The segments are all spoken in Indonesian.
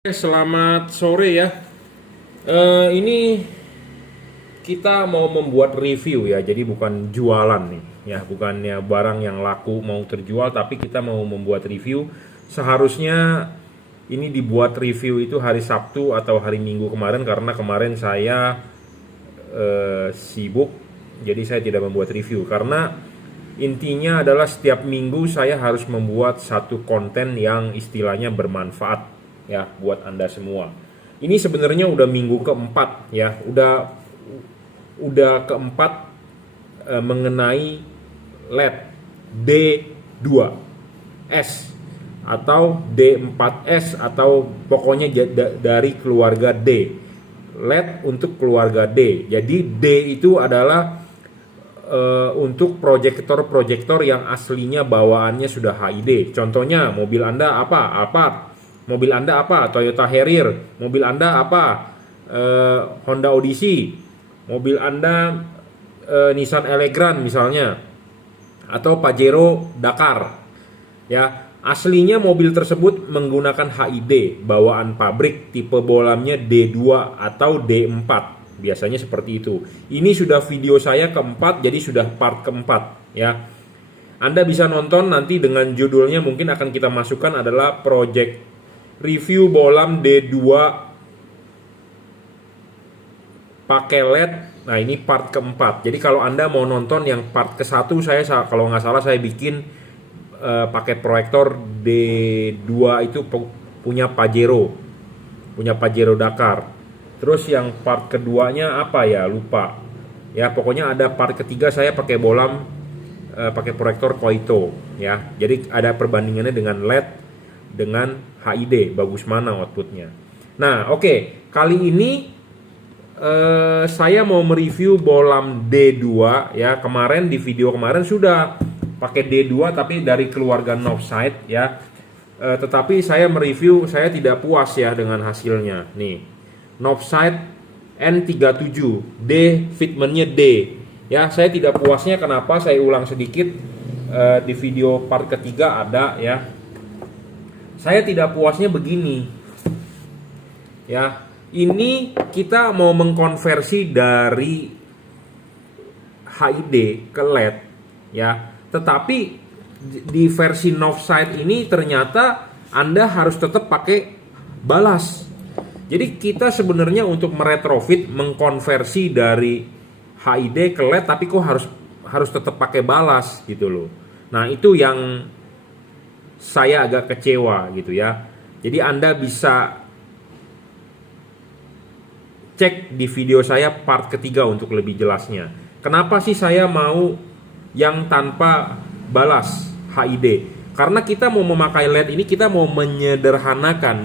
Selamat sore ya. Ini kita mau membuat review ya, jadi bukan jualan nih ya, bukannya barang yang laku mau terjual, tapi kita mau membuat review. Seharusnya ini dibuat review itu hari Sabtu atau hari Minggu kemarin, karena kemarin saya sibuk, jadi saya tidak membuat review. Karena intinya adalah setiap minggu saya harus membuat satu konten yang istilahnya bermanfaat ya buat Anda semua. Ini sebenarnya udah minggu keempat ya, udah keempat mengenai LED D2S atau D4S atau pokoknya dari keluarga D. LED untuk keluarga D. Jadi D itu adalah untuk proyektor-proyektor yang aslinya bawaannya sudah HID. Contohnya mobil Anda apa? Alphard. Mobil Anda apa? Toyota Harrier. Mobil Anda apa? Honda Odyssey. Mobil Anda Nissan Elegant misalnya, atau Pajero Dakar. Ya, aslinya mobil tersebut menggunakan HID, bawaan pabrik, tipe bolamnya D2 atau D4. Biasanya seperti itu. Ini sudah video saya keempat, jadi sudah part keempat ya. Anda bisa nonton nanti, dengan judulnya mungkin akan kita masukkan adalah Project Review Bolam D2 pakai LED. Nah, ini part keempat. Jadi kalau Anda mau nonton yang part ke-1, saya kalau nggak salah saya bikin pakai proyektor D2 itu punya Pajero Dakar. Terus yang part keduanya apa ya, lupa. Ya, pokoknya ada part ketiga saya pakai bolam pakai proyektor Koito ya. Jadi ada perbandingannya dengan LED dengan HID, bagus mana outputnya. Nah, oke. Kali ini saya mau mereview bolam D2 ya. Kemarin di video kemarin sudah pakai D2 tapi dari keluarga Northside ya. Tetapi saya mereview, saya tidak puas ya dengan hasilnya. Nih, Northside N37 D, fitmentnya D ya. Saya tidak puasnya kenapa, saya ulang sedikit. Di video part ketiga ada ya. Saya tidak puasnya begini ya. Ini kita mau mengkonversi dari HID ke LED ya. Tetapi di versi Northside ini ternyata Anda harus tetap pakai balas. Jadi kita sebenarnya untuk meretrofit, mengkonversi dari HID ke LED, tapi kok harus tetap pakai balas gitu loh. Nah, itu yang saya agak kecewa gitu ya. Jadi Anda bisa cek di video saya part ketiga untuk lebih jelasnya. Kenapa sih saya mau yang tanpa balas HID? Karena kita mau memakai LED ini, kita mau mensederhanakan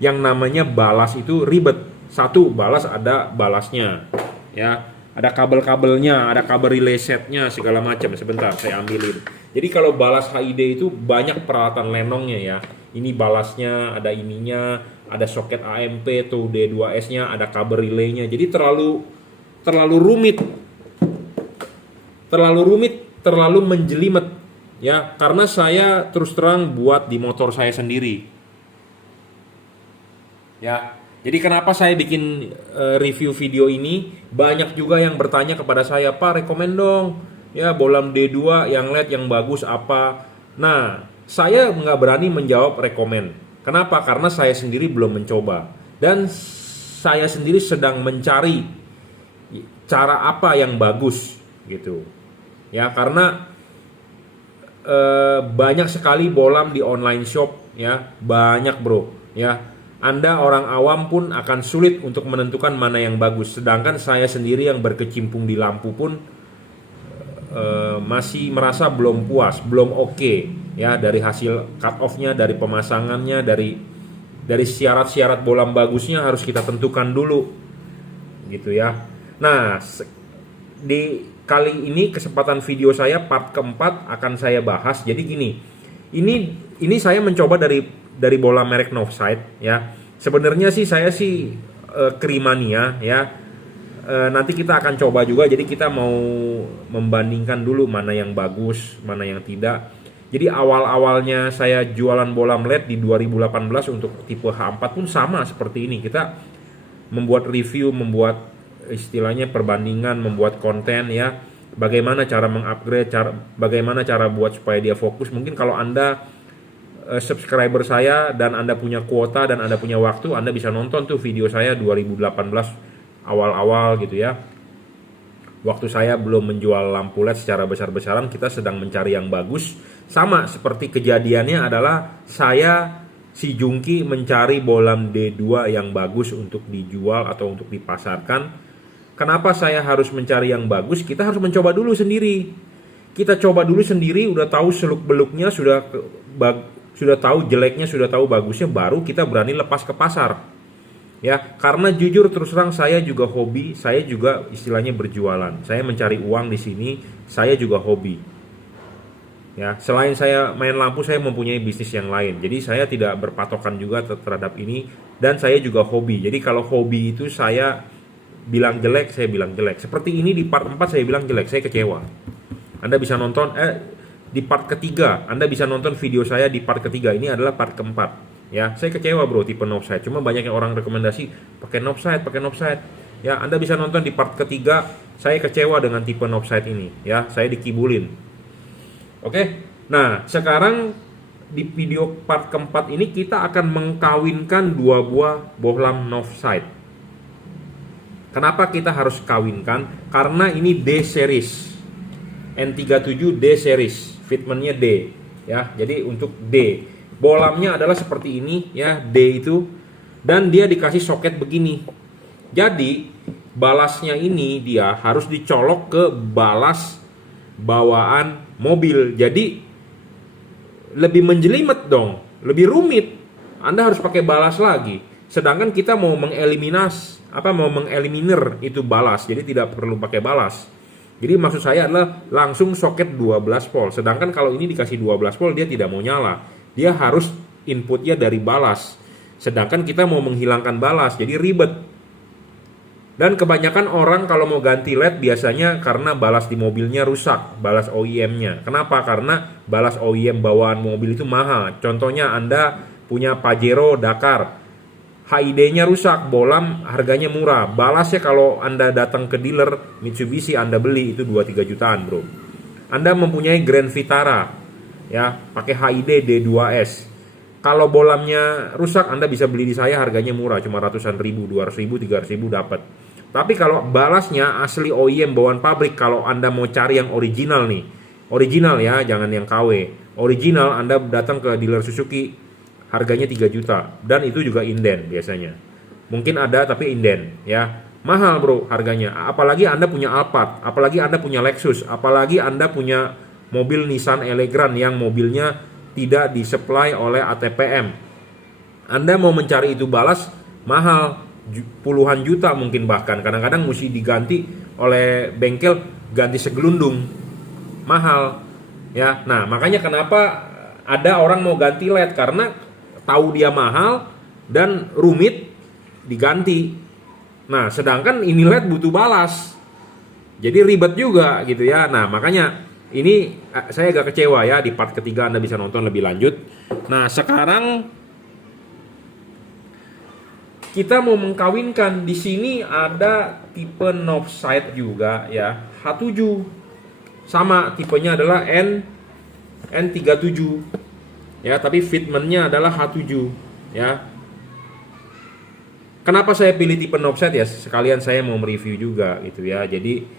yang namanya balas itu ribet. Satu, balas ada balasnya ya. Ada kabel-kabelnya, ada kabel relay setnya, segala macam. Sebentar, saya ambilin. Jadi kalau balas HID itu banyak peralatan lenongnya ya. Ini balasnya, ada ininya, ada soket AMP tuh D2S-nya, ada kabel relaynya. Jadi terlalu rumit. Terlalu menjelimet ya. Karena saya terus terang buat di motor saya sendiri. Ya. Jadi kenapa saya bikin review video ini? Banyak juga yang bertanya kepada saya, "Pak, rekomen dong ya bolam D2 yang LED yang bagus apa?" Nah, saya nggak berani menjawab rekomen. Kenapa? Karena saya sendiri belum mencoba. Dan saya sendiri sedang mencari cara apa yang bagus gitu. Ya, karena banyak sekali bolam di online shop ya. Banyak bro ya. Anda orang awam pun akan sulit untuk menentukan mana yang bagus. Sedangkan saya sendiri yang berkecimpung di lampu pun masih merasa belum puas, belum oke ya, dari hasil cut off-nya, dari pemasangannya, dari syarat-syarat bolam bagusnya harus kita tentukan dulu gitu ya. Nah, di kali ini kesempatan video saya part keempat akan saya bahas. Jadi gini, ini saya mencoba dari bola merek Northside ya. Sebenarnya sih saya Krimania ya. Nanti kita akan coba juga. Jadi kita mau membandingkan dulu mana yang bagus, mana yang tidak. Jadi awal-awalnya saya jualan bohlam LED di 2018 untuk tipe H4 pun sama seperti ini. Kita membuat review, membuat istilahnya perbandingan, membuat konten ya. Bagaimana cara mengupgrade, bagaimana cara buat supaya dia fokus. Mungkin kalau Anda subscriber saya dan Anda punya kuota dan Anda punya waktu, Anda bisa nonton tuh video saya 2018 awal-awal gitu ya. Waktu saya belum menjual lampu LED secara besar-besaran, kita sedang mencari yang bagus. Sama seperti kejadiannya adalah saya, si Jungki, mencari bohlam D2 yang bagus untuk dijual atau untuk dipasarkan. Kenapa saya harus mencari yang bagus? Kita harus mencoba dulu sendiri. Kita coba dulu sendiri, udah tahu seluk-beluknya, sudah tahu jeleknya, sudah tahu bagusnya, baru kita berani lepas ke pasar. Ya, karena jujur terus terang saya juga hobi, saya juga istilahnya berjualan. Saya mencari uang di sini, saya juga hobi. Ya, selain saya main lampu, saya mempunyai bisnis yang lain. Jadi saya tidak berpatokan juga terhadap ini, dan saya juga hobi. Jadi kalau hobi itu saya bilang jelek, saya bilang jelek. Seperti ini di part 4 saya bilang jelek, saya kecewa. Anda bisa nonton di part ketiga, Anda bisa nonton video saya di part ketiga. Ini adalah part keempat. Ya, saya kecewa bro tipe knob side. Cuma banyak yang orang rekomendasi pakai knob side, pakai knob side. Ya, Anda bisa nonton di part ketiga. Saya kecewa dengan tipe knob side ini. Ya, saya dikibulin. Oke. Nah, sekarang di video part keempat ini kita akan mengkawinkan dua buah bohlam knob side. Kenapa kita harus kawinkan? Karena ini D series. N37 D series. Fitmentnya D. Ya, jadi untuk D. Bohlamnya adalah seperti ini ya, D itu, dan dia dikasih soket begini. Jadi balasnya ini dia harus dicolok ke balas bawaan mobil. Jadi lebih menjelimet dong, lebih rumit. Anda harus pakai balas lagi. Sedangkan kita mau mengeliminir itu balas, jadi tidak perlu pakai balas. Jadi maksud saya adalah langsung soket 12 volt. Sedangkan kalau ini dikasih 12 volt dia tidak mau nyala. Dia harus inputnya dari balas. Sedangkan kita mau menghilangkan balas, jadi ribet. Dan kebanyakan orang kalau mau ganti LED biasanya karena balas di mobilnya rusak, balas OEM-nya. Kenapa? Karena balas OEM bawaan mobil itu mahal. Contohnya Anda punya Pajero Dakar, HID-nya rusak, bohlam harganya murah. Balasnya kalau Anda datang ke dealer Mitsubishi Anda beli itu 2-3 jutaan bro. Anda mempunyai Grand Vitara, ya, pakai HID D2S. Kalau bohlamnya rusak, Anda bisa beli di saya, harganya murah, cuma ratusan ribu, 200 ribu, 300 ribu dapat. Tapi kalau balasnya asli OEM bawaan pabrik, kalau Anda mau cari yang original nih, original ya, jangan yang KW. Original Anda datang ke dealer Suzuki, harganya 3 juta, dan itu juga inden biasanya. Mungkin ada tapi inden, ya. Mahal bro harganya. Apalagi Anda punya Alphard, apalagi Anda punya Lexus, apalagi Anda punya mobil Nissan Elegran yang mobilnya tidak disuplai oleh ATPM. Anda mau mencari itu balas mahal, puluhan juta mungkin, bahkan kadang-kadang mesti diganti oleh bengkel, ganti segelundung, mahal ya. Nah, makanya kenapa ada orang mau ganti LED, karena tahu dia mahal dan rumit diganti. Nah, sedangkan ini LED butuh balas, jadi ribet juga gitu ya. Nah, makanya ini saya agak kecewa ya. Di part ketiga Anda bisa nonton lebih lanjut. Nah, sekarang kita mau mengkawinkan. Di sini ada tipe knob side juga ya, H7. Sama tipenya adalah N37. Ya, tapi fitmentnya adalah H7 ya. Kenapa saya pilih tipe knob side ya? Sekalian saya mau mereview juga gitu ya. Jadi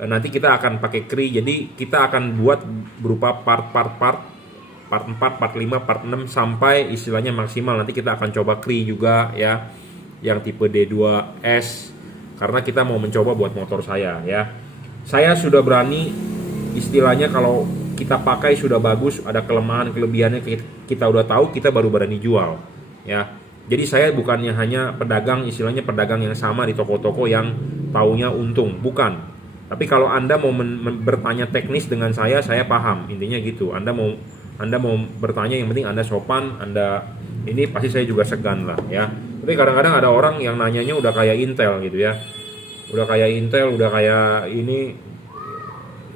nanti kita akan pakai kri, jadi kita akan buat berupa part 4, part 5, part 6 sampai istilahnya maksimal. Nanti kita akan coba kri juga ya, yang tipe D2S, karena kita mau mencoba buat motor saya ya. Saya sudah berani istilahnya kalau kita pakai sudah bagus, ada kelemahan kelebihannya kita udah tahu, kita baru berani jual ya. Jadi saya bukannya hanya pedagang, istilahnya pedagang yang sama di toko-toko yang taunya untung, bukan. Tapi kalau Anda mau bertanya teknis dengan saya paham, intinya gitu. Anda mau bertanya, yang penting Anda sopan, Anda ini pasti saya juga segan lah ya. Tapi kadang-kadang ada orang yang nanyanya udah kayak Intel gitu ya. Udah kayak Intel, udah kayak ini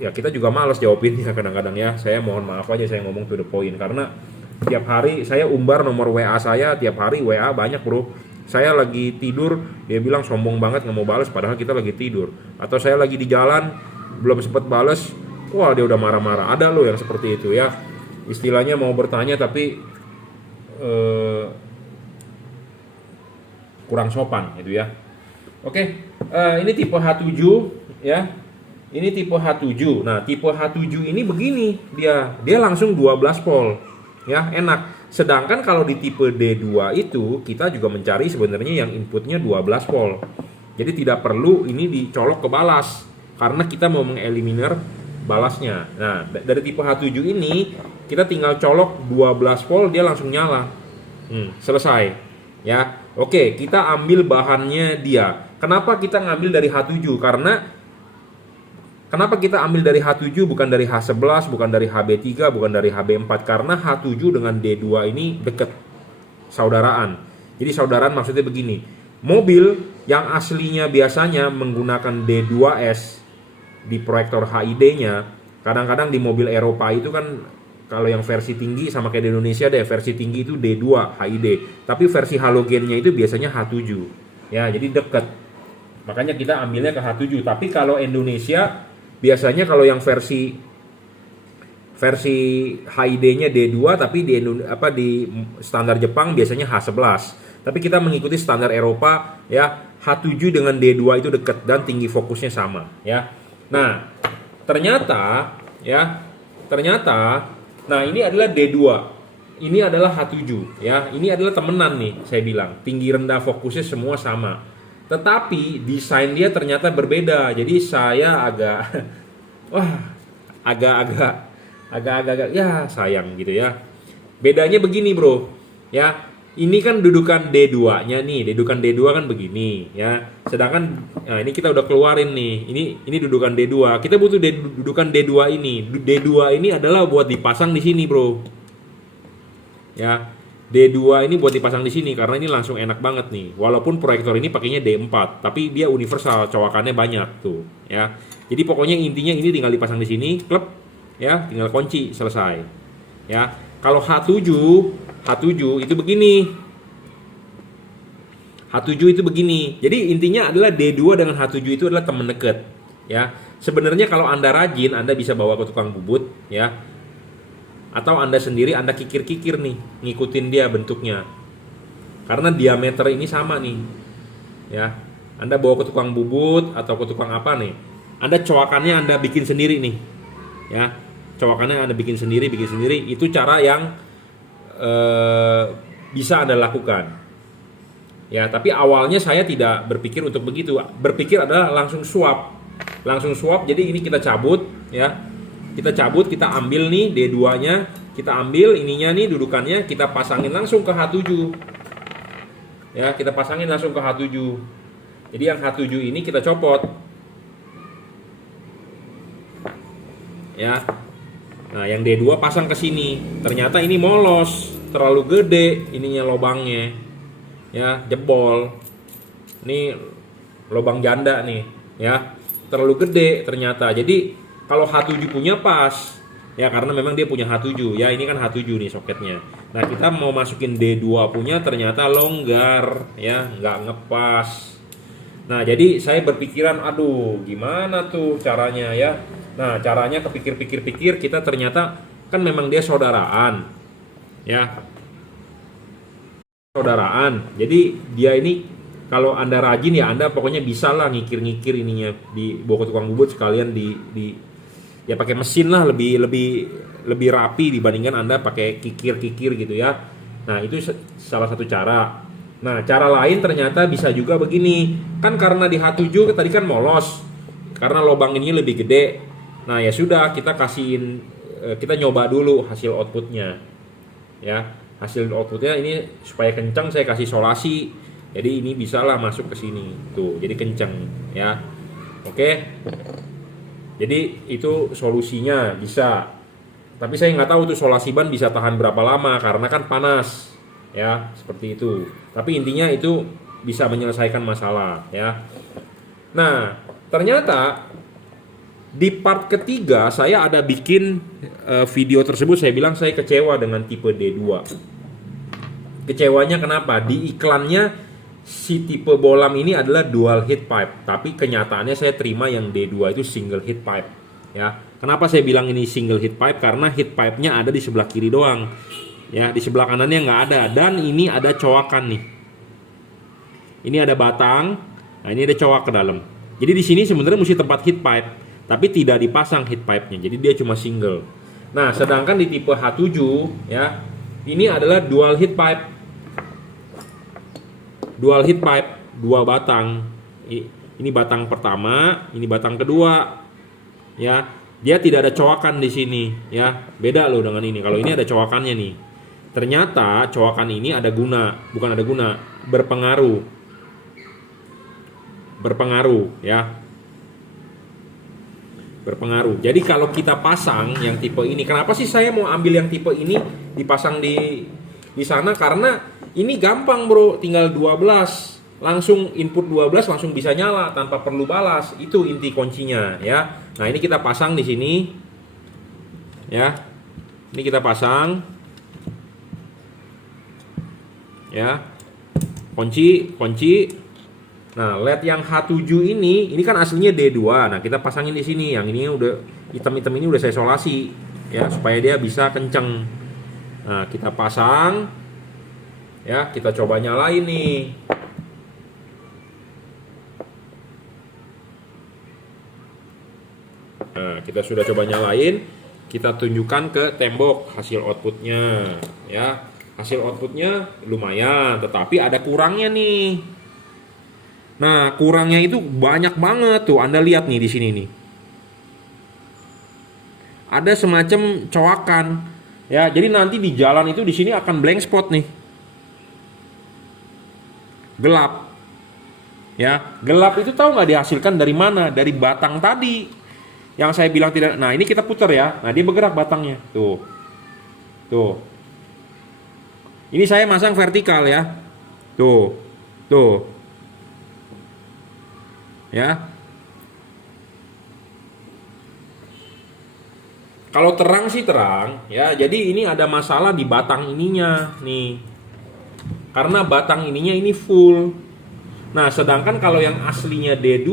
ya kita juga malas jawabinnya kadang-kadang ya. Saya mohon maaf aja saya ngomong to the point, karena tiap hari saya umbar nomor WA saya, tiap hari WA banyak bro. Saya lagi tidur, dia bilang sombong banget nggak mau balas, padahal kita lagi tidur. Atau saya lagi di jalan, belum sempat balas, wah dia udah marah-marah. Ada loh yang seperti itu ya. Istilahnya mau bertanya tapi kurang sopan gitu ya. Oke, ini tipe H7 ya. Ini tipe H7. Nah, tipe H7 ini begini, dia langsung 12 volt. Ya, enak. Sedangkan kalau di tipe D2 itu kita juga mencari sebenarnya yang inputnya 12 volt. Jadi tidak perlu ini dicolok ke balas karena kita mau mengeliminir balasnya. Nah, dari tipe H7 ini kita tinggal colok 12 volt dia langsung nyala. Selesai. Ya. Oke, kita ambil bahannya dia. Kenapa kita ngambil dari H7? Kenapa kita ambil dari H7 bukan dari H11, bukan dari HB3, bukan dari HB4? Karena H7 dengan D2 ini deket saudaraan. Jadi saudaraan maksudnya begini. Mobil yang aslinya biasanya menggunakan D2S di proyektor HID-nya, kadang-kadang di mobil Eropa itu kan kalau yang versi tinggi sama kayak di Indonesia deh, versi tinggi itu D2 HID. Tapi versi halogennya itu biasanya H7. Ya, jadi deket. Makanya kita ambilnya ke H7. Tapi kalau Indonesia biasanya kalau yang versi HID-nya D2 tapi di standar Jepang biasanya H11. Tapi kita mengikuti standar Eropa ya, H7 dengan D2 itu dekat dan tinggi fokusnya sama ya. Nah, ternyata nah ini adalah D2. Ini adalah H7 ya. Ini adalah temenan nih saya bilang. Tinggi rendah fokusnya semua sama. Tetapi desain dia ternyata berbeda. Jadi saya agak ya sayang gitu ya. Bedanya begini bro. Ya, ini kan dudukan D2-nya nih. Dudukan D2 kan begini ya. Sedangkan nah ini kita udah keluarin nih. Ini dudukan D2. Kita butuh dudukan D2 ini. D2 ini adalah buat dipasang di sini, bro. Ya. D2 ini buat dipasang di sini karena ini langsung enak banget nih. Walaupun proyektor ini pakainya D4, tapi dia universal, colokannya banyak tuh, ya. Jadi pokoknya intinya ini tinggal dipasang di sini, klep, ya, tinggal kunci, selesai. Ya. Kalau H7 itu begini. H7 itu begini. Jadi intinya adalah D2 dengan H7 itu adalah teman dekat, ya. Sebenarnya kalau Anda rajin, Anda bisa bawa ke tukang bubut, ya. Atau Anda sendiri Anda kikir-kikir nih, ngikutin dia bentuknya. Karena diameter ini sama nih. Ya. Anda bawa ke tukang bubut atau ke tukang apa nih? Anda coakannya Anda bikin sendiri nih. Ya. Coakannya Anda bikin sendiri, itu cara yang bisa Anda lakukan. Ya, tapi awalnya saya tidak berpikir untuk begitu. Berpikir adalah langsung swap. Jadi ini kita cabut, ya. Kita cabut, kita ambil nih D2-nya, kita ambil ininya nih dudukannya, kita pasangin langsung ke H7. Ya, kita pasangin langsung ke H7. Jadi yang H7 ini kita copot. Ya. Nah, yang D2 pasang ke sini. Ternyata ini molos, terlalu gede ininya lobangnya. Ya, jebol. Ini lobang janda nih, ya. Terlalu gede ternyata. Jadi kalau H7 punya pas, ya karena memang dia punya H7, ya ini kan H7 nih soketnya. Nah kita mau masukin D2 punya ternyata longgar, ya nggak ngepas. Nah jadi saya berpikiran, aduh gimana tuh caranya ya. Nah caranya kepikir-pikir kita ternyata kan memang dia saudaraan, ya saudaraan. Jadi dia ini kalau Anda rajin ya Anda pokoknya bisa lah ngikir-ngikir ininya di bawa ke tukang bubut sekalian ya pakai mesin lah lebih rapi dibandingkan Anda pakai kikir-kikir gitu ya. Nah, itu salah satu cara. Nah, cara lain ternyata bisa juga begini. Kan karena di H7 tadi kan molos. Karena lubang ini lebih gede. Nah, ya sudah kita kita nyoba dulu hasil outputnya. Ya, hasil outputnya ini supaya kencang saya kasih solasi. Jadi ini bisalah masuk ke sini. Tuh, jadi kencang ya. Oke. Jadi itu solusinya bisa. Tapi saya nggak tahu tuh solasi ban bisa tahan berapa lama karena kan panas. Ya, seperti itu. Tapi intinya itu bisa menyelesaikan masalah ya. Nah, ternyata Di part ketiga saya ada bikin video tersebut, saya bilang saya kecewa dengan tipe D2. Kecewanya kenapa? Di iklannya si tipe bolam ini adalah dual heat pipe, tapi kenyataannya saya terima yang D2 itu single heat pipe. Ya, kenapa saya bilang ini single heat pipe? Karena heat pipe-nya ada di sebelah kiri doang. Ya, di sebelah kanannya nggak ada. Dan ini ada coakan nih. Ini ada batang. Nah, ini ada coak ke dalam. Jadi di sini sebenarnya mesti tempat heat pipe, tapi tidak dipasang heat pipe-nya. Jadi dia cuma single. Nah, sedangkan di tipe H7 ya, ini adalah dual heat pipe. Dual heat pipe, dua batang. Ini batang pertama, ini batang kedua. Ya, dia tidak ada coakan di sini, ya. Beda loh dengan ini. Kalau ini ada coakannya nih. Ternyata coakan ini ada guna, bukan ada guna, berpengaruh. Berpengaruh, ya. Berpengaruh. Jadi kalau kita pasang yang tipe ini, kenapa sih saya mau ambil yang tipe ini dipasang di sana? Karena ini gampang, bro, tinggal 12. Langsung input 12 langsung bisa nyala tanpa perlu balas. Itu inti kuncinya, ya. Nah, ini kita pasang di sini. Ya. Ini kita pasang. Ya. Kunci. Nah, LED yang H7 ini kan aslinya D2. Nah, kita pasangin di sini. Yang ini udah hitam-hitam ini udah saya isolasi, ya, supaya dia bisa kenceng. Nah, kita pasang. Ya, kita coba nyalain nih. Nah, kita sudah coba nyalain. Kita tunjukkan ke tembok hasil outputnya, ya. Hasil outputnya lumayan, tetapi ada kurangnya nih. Nah, kurangnya itu banyak banget tuh. Anda lihat nih di sini nih. Ada semacam coakan, ya. Jadi nanti di jalan itu di sini akan blank spot nih. Gelap. Ya, gelap itu tahu nggak dihasilkan dari mana? Dari batang tadi. Yang saya bilang tidak. Nah, ini kita putar ya. Nah, dia bergerak batangnya. Tuh. Tuh. Ini saya masang vertikal ya. Tuh. Tuh. Ya. Kalau terang sih terang, ya. Jadi ini ada masalah di batang ininya nih. Karena batang ininya ini full. Nah, sedangkan kalau yang aslinya D2,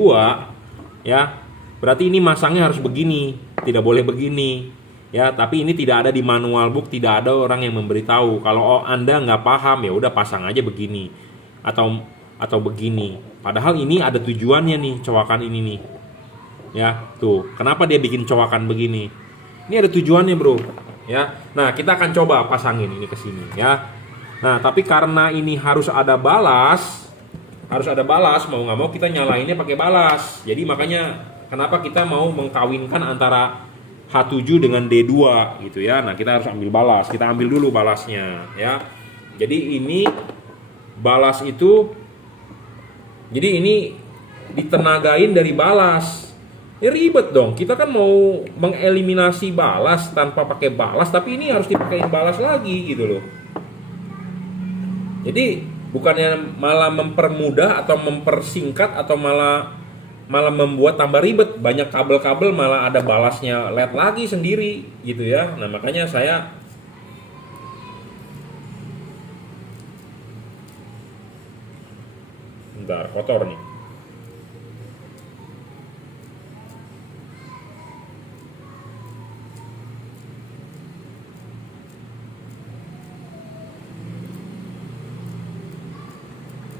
ya, berarti ini masangnya harus begini, tidak boleh begini. Ya, tapi ini tidak ada di manual book, tidak ada orang yang memberitahu. Kalau Anda nggak paham, ya udah pasang aja begini atau begini. Padahal ini ada tujuannya nih, coakan ini nih. Ya, tuh. Kenapa dia bikin coakan begini? Ini ada tujuannya, bro. Ya. Nah, kita akan coba pasangin ini ke sini, ya. Nah, tapi karena ini harus ada balas, mau nggak mau kita nyalainnya pakai balas. Jadi makanya kenapa kita mau mengkawinkan antara H7 dengan D2 gitu ya. Nah, kita harus ambil balas. Kita ambil dulu balasnya, ya. Jadi ini balas itu, jadi ini ditenagain dari balas. Ya ribet dong. Kita kan mau mengeliminasi balas tanpa pakai balas, tapi ini harus dipakein balas lagi gitu loh. Jadi bukannya malah mempermudah atau mempersingkat atau malah membuat tambah ribet, banyak kabel-kabel malah ada balasnya LED lagi sendiri gitu ya. Nah, makanya saya bentar, kotor nih.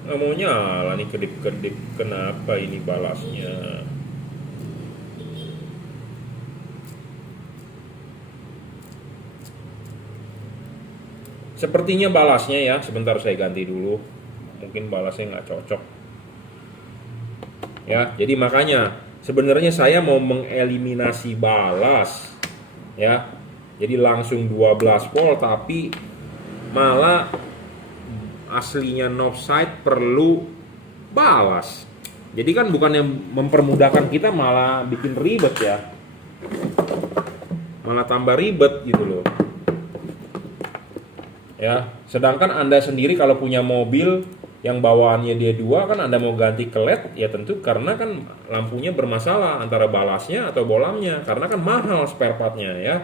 Nggak mau nyala nih, kedip-kedip. Kenapa ini balasnya? Sepertinya balasnya ya, sebentar saya ganti dulu. Mungkin balasnya nggak cocok. Ya, jadi makanya sebenarnya saya mau mengeliminasi balas. Ya, jadi langsung 12 volt, tapi malah aslinya knob side perlu balas. Jadi kan bukan yang mempermudahkan kita, malah bikin ribet ya. Malah tambah ribet gitu loh. Ya, sedangkan Anda sendiri kalau punya mobil yang bawaannya dia 2 kan Anda mau ganti ke LED ya tentu karena kan lampunya bermasalah antara balasnya atau bolamnya karena kan mahal spare partnya ya.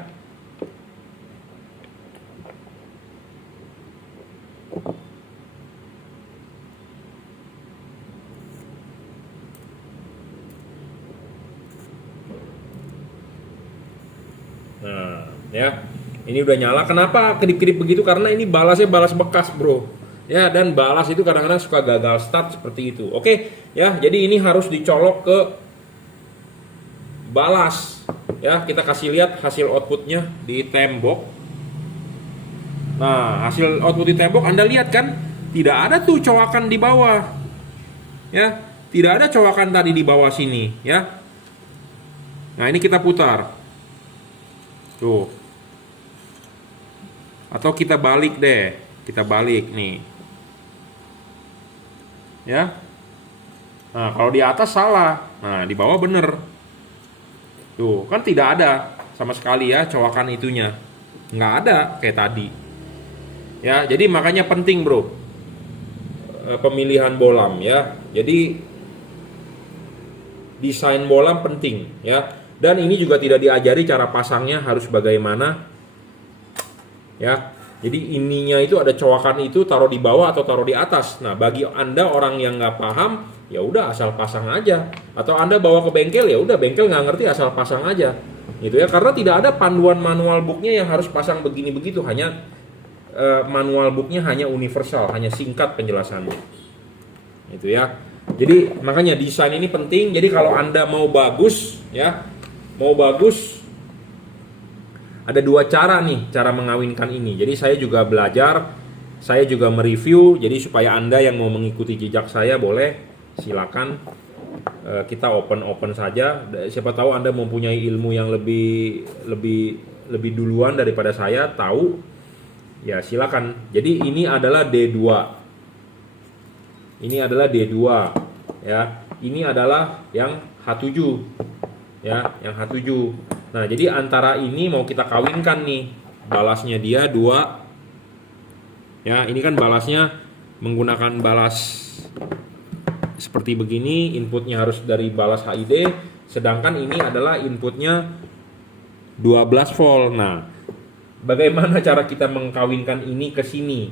Nah, ya. Ini udah nyala. Kenapa kedip-kedip begitu? Karena ini balasnya balas bekas, Bro. Ya, dan balas itu kadang-kadang suka gagal start seperti itu. Oke, ya. Jadi ini harus dicolok ke balas. Ya, kita kasih lihat hasil outputnya di tembok. Nah, hasil output di tembok Anda lihat kan? Tidak ada tuh cowakan di bawah. Ya, tidak ada cowakan tadi di bawah sini, ya. Nah, ini kita putar. Tuh. Atau kita balik deh. Kita balik nih. Ya. Nah, kalau di atas salah. Nah, di bawah bener. Tuh, kan tidak ada sama sekali ya cowakan itunya. Nggak ada kayak tadi. Ya, jadi makanya penting, Bro. Pemilihan bolam ya. Jadi desain bolam penting ya. Dan ini juga tidak diajari cara pasangnya harus bagaimana ya. Jadi ininya itu ada cowakan itu taruh di bawah atau taruh di atas. Nah, bagi Anda orang yang nggak paham, ya udah asal pasang aja. Atau Anda bawa ke bengkel, ya udah bengkel nggak ngerti asal pasang aja. Gitu ya, karena tidak ada panduan manual booknya yang harus pasang begini begitu. Hanya manual booknya hanya universal, hanya singkat penjelasannya. Itu ya. Jadi makanya desain ini penting. Jadi kalau Anda mau bagus ya, mau bagus, ada 2 cara nih cara mengawinkan ini. Jadi saya juga belajar, saya juga mereview. Jadi supaya Anda yang mau mengikuti jejak saya boleh silakan, kita open saja. Siapa tahu Anda mempunyai ilmu yang lebih duluan daripada saya tahu. Ya silakan. Jadi ini adalah D2. Ini adalah D2 ya. Ini adalah yang H7. Ya, yang H7. Nah, jadi antara ini mau kita kawinkan nih. Balasnya dia 2. Ya, ini kan balasnya menggunakan balas seperti begini, inputnya harus dari balas HID, sedangkan ini adalah inputnya 12 volt. Nah, bagaimana cara kita mengkawinkan ini ke sini?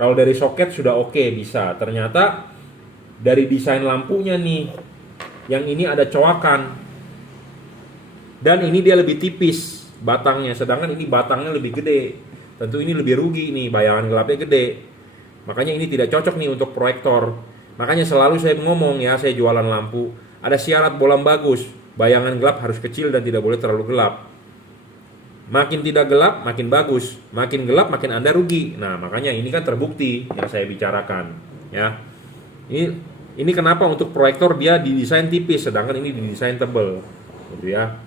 Kalau dari soket sudah oke, bisa. Ternyata dari desain lampunya nih, yang ini ada cowakan. Dan ini dia lebih tipis batangnya, sedangkan ini batangnya lebih gede. Tentu ini lebih rugi nih, bayangan gelapnya gede. Makanya ini tidak cocok nih untuk proyektor. Makanya selalu saya ngomong ya, saya jualan lampu, ada syarat bolam bagus, bayangan gelap harus kecil dan tidak boleh terlalu gelap. Makin tidak gelap, makin bagus. Makin gelap, makin Anda rugi. Nah, makanya ini kan terbukti yang saya bicarakan. Ya, ini kenapa untuk proyektor dia didesain tipis, sedangkan ini didesain tebal, gitu ya.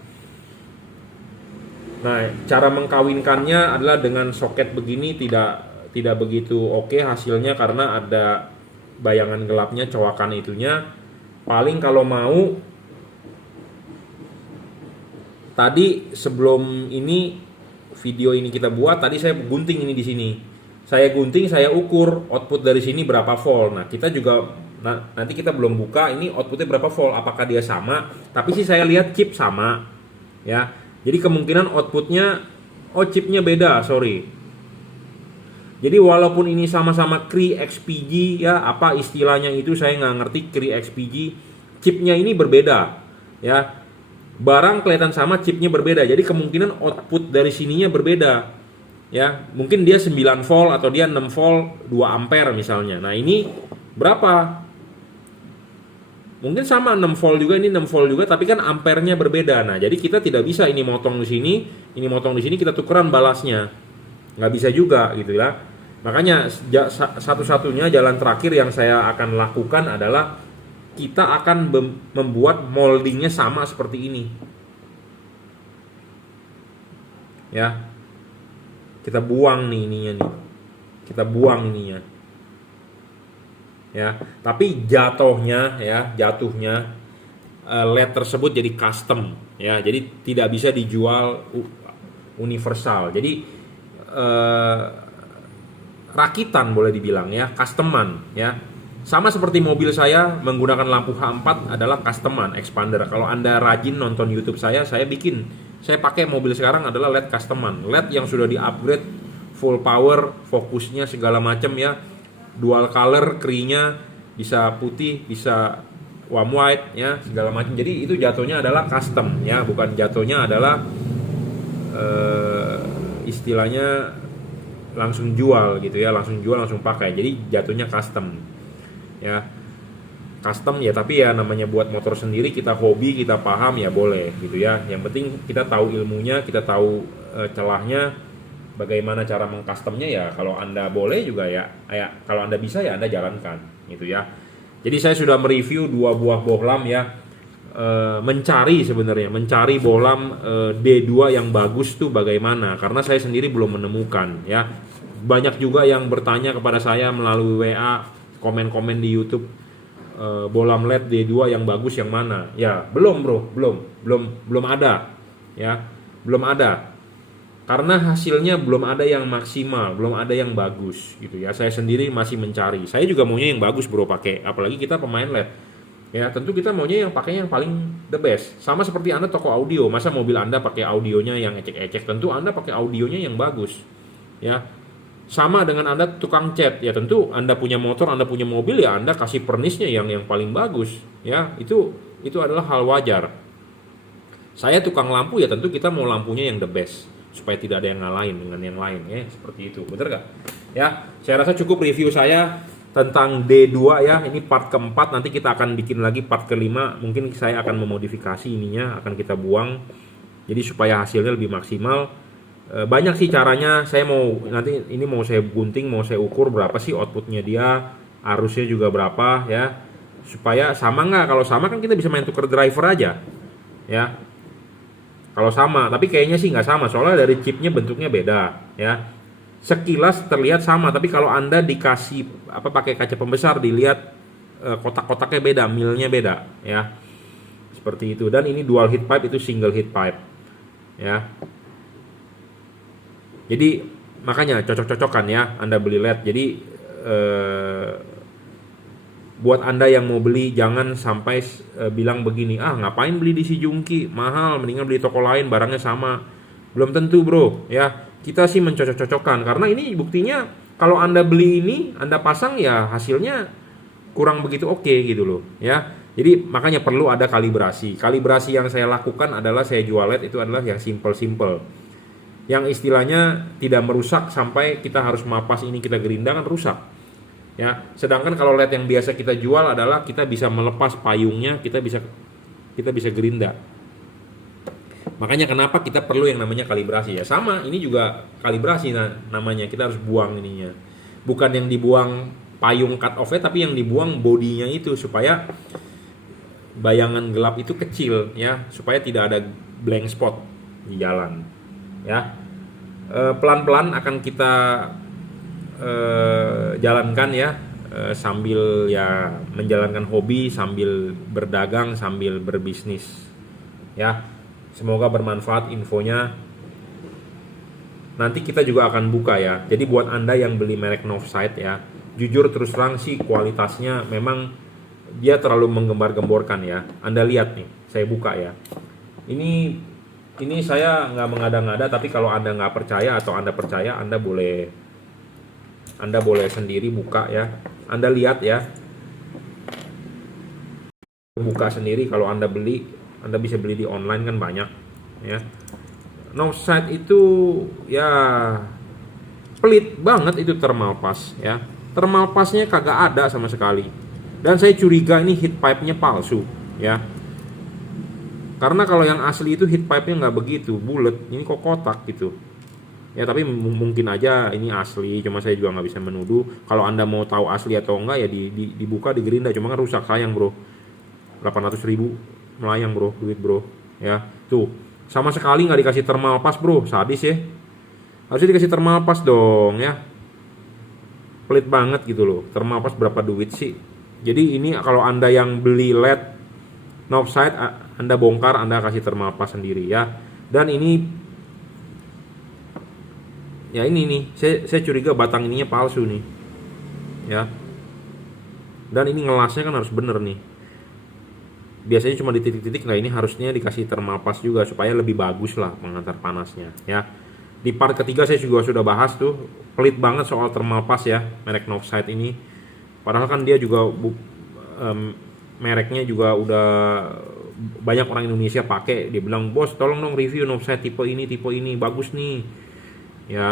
Nah, cara mengkawinkannya adalah dengan soket begini tidak begitu oke hasilnya karena ada bayangan gelapnya, cowakan itunya. Paling kalau mau tadi sebelum ini video ini kita buat, tadi saya gunting ini di sini. Saya gunting, saya ukur output dari sini berapa volt. Nah, kita juga nanti kita belum buka ini outputnya berapa volt, apakah dia sama. Tapi sih saya lihat chip sama ya. Jadi kemungkinan outputnya, chipnya beda, sorry. Jadi walaupun ini sama-sama Cree XPG ya, apa istilahnya itu saya nggak ngerti, Cree XPG, chipnya ini berbeda ya. Barang kelihatan sama, chipnya berbeda. Jadi kemungkinan output dari sininya berbeda ya. Mungkin dia 9 volt atau dia 6 volt 2 ampere misalnya. Nah, ini berapa? Mungkin sama 6 volt juga, ini 6 volt juga, tapi kan ampernya berbeda. Nah, jadi kita tidak bisa ini motong di sini, ini motong di sini, kita tukeran balasnya. Nggak bisa juga gitu ya. Makanya satu-satunya jalan terakhir yang saya akan lakukan adalah kita akan membuat moldingnya sama seperti ini. Ya. Kita buang nih ininya nih. Kita buang ininya. Ya, tapi jatuhnya LED tersebut jadi custom ya, jadi tidak bisa dijual universal. Jadi rakitan boleh dibilang ya, customan ya. Sama seperti mobil saya menggunakan lampu H4 adalah customan expander. Kalau Anda rajin nonton YouTube saya pakai mobil sekarang adalah LED customan, LED yang sudah di-upgrade full power, fokusnya segala macam ya, dual color, kerinya bisa putih, bisa warm white ya, segala macam. Jadi itu jatuhnya adalah custom ya, bukan jatuhnya adalah istilahnya langsung jual gitu ya, langsung jual langsung pakai. Jadi jatuhnya custom ya, custom ya, tapi ya namanya buat motor sendiri, kita hobi, kita paham ya boleh gitu ya. Yang penting kita tahu ilmunya, kita tahu celahnya, bagaimana cara mengcustomnya ya. Kalau Anda boleh juga ya, kalau Anda bisa ya Anda jalankan gitu ya. Jadi saya sudah mereview 2 buah bohlam ya, mencari bohlam D2 yang bagus tuh bagaimana, karena saya sendiri belum menemukan ya. Banyak juga yang bertanya kepada saya melalui WA, komen-komen di YouTube, bohlam LED D2 yang bagus yang mana ya. Belum ada ya, belum ada, karena hasilnya belum ada yang maksimal, belum ada yang bagus gitu ya. Saya sendiri masih mencari, saya juga maunya yang bagus bro pakai, apalagi kita pemain LED ya, tentu kita maunya yang pakai yang paling the best. Sama seperti Anda toko audio, masa mobil Anda pakai audionya yang ecek-ecek? Tentu Anda pakai audionya yang bagus ya. Sama dengan Anda tukang cat ya, tentu Anda punya motor, Anda punya mobil ya, Anda kasih pernisnya yang paling bagus ya. Itu adalah hal wajar. Saya tukang lampu ya, tentu kita mau lampunya yang the best supaya tidak ada yang ngalahin dengan yang lain ya, seperti itu. Bener gak? Ya, saya rasa cukup review saya tentang D2 ya. Ini part keempat, nanti kita akan bikin lagi part kelima. Mungkin saya akan memodifikasi ininya, akan kita buang jadi supaya hasilnya lebih maksimal. Banyak sih caranya. Saya mau nanti ini mau saya gunting, mau saya ukur berapa sih outputnya dia, arusnya juga berapa ya, supaya sama nggak. Kalau sama kan kita bisa main tuker driver aja ya, kalau sama. Tapi kayaknya sih nggak sama, soalnya dari chipnya bentuknya beda ya. Sekilas terlihat sama, tapi kalau Anda dikasih pakai kaca pembesar, dilihat kotak-kotaknya beda, milnya beda ya, seperti itu. Dan ini dual heat pipe, itu single heat pipe ya. Jadi makanya cocok-cocokan ya Anda beli LED. Jadi buat Anda yang mau beli, jangan sampai bilang begini, ngapain beli di si Jungki, mahal, mendingan beli toko lain barangnya sama. Belum tentu bro ya. Kita sih mencocok-cocokkan, karena ini buktinya kalau Anda beli ini, Anda pasang ya hasilnya kurang begitu oke gitu loh ya. Jadi makanya perlu ada kalibrasi. Kalibrasi yang saya lakukan adalah saya jual LED itu adalah yang simple, yang istilahnya tidak merusak sampai kita harus mapas ini, kita gerinda kan rusak ya. Sedangkan kalau LED yang biasa kita jual adalah kita bisa melepas payungnya, kita bisa gerinda. Makanya kenapa kita perlu yang namanya kalibrasi ya. Sama ini juga kalibrasi namanya, kita harus buang ininya, bukan yang dibuang payung cut off-nya, tapi yang dibuang bodinya itu, supaya bayangan gelap itu kecil ya, supaya tidak ada blank spot di jalan ya. Pelan-pelan akan kita jalankan ya, sambil ya menjalankan hobi, sambil berdagang, sambil berbisnis ya. Semoga bermanfaat infonya. Nanti kita juga akan buka ya. Jadi buat Anda yang beli merek Northside ya, jujur terus terang sih kualitasnya memang dia terlalu menggembar-gemborkan ya. Anda lihat nih, saya buka ya. Ini saya nggak mengada-ngada, tapi kalau Anda nggak percaya atau Anda percaya, Anda boleh sendiri buka ya. Anda lihat ya, buka sendiri. Kalau Anda beli, Anda bisa beli di online kan banyak ya. Northside itu ya pelit banget itu thermal pass ya. Thermal passnya kagak ada sama sekali. Dan saya curiga ini heat pipe-nya palsu ya. Karena kalau yang asli itu heat pipe-nya nggak begitu bulat, ini kok kotak gitu ya. Tapi mungkin aja ini asli, cuma saya juga nggak bisa menuduh. Kalau Anda mau tahu asli atau enggak ya dibuka, di gerinda. Cuma kan rusak, sayang bro, 800.000 melayang bro, duit bro ya. Tuh sama sekali nggak dikasih thermal pass bro, sadis ya. Harusnya dikasih thermal pass dong ya. Pelit banget gitu loh. Thermal pass berapa duit sih? Jadi ini kalau Anda yang beli LED Northside, Anda bongkar, Anda kasih thermal pass sendiri ya. Dan ini Ya ini nih, saya curiga batang ininya palsu nih, ya. Dan ini ngelasnya kan harus bener nih. Biasanya cuma di titik-titik, nah ini harusnya dikasih thermal pass juga supaya lebih bagus lah pengantar panasnya, ya. Di part ketiga saya juga sudah bahas tuh, pelit banget soal thermal pass ya, merek Northside ini. Padahal kan dia juga mereknya juga udah banyak orang Indonesia pakai. Dia bilang, bos tolong dong review Northside tipe ini bagus nih. Ya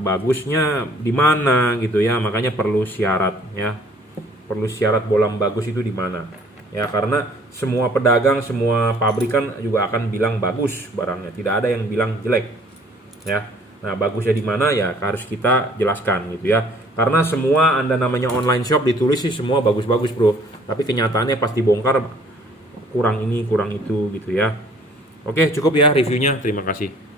bagusnya di mana gitu ya, makanya perlu syarat ya, perlu syarat bolam bagus itu di mana ya, karena semua pedagang, semua pabrikan juga akan bilang bagus barangnya, tidak ada yang bilang jelek ya. Nah bagusnya di mana ya harus kita jelaskan gitu ya, karena semua Anda namanya online shop ditulis sih semua bagus-bagus bro, tapi kenyataannya pasti bongkar kurang ini kurang itu gitu ya. Oke cukup ya reviewnya, terima kasih.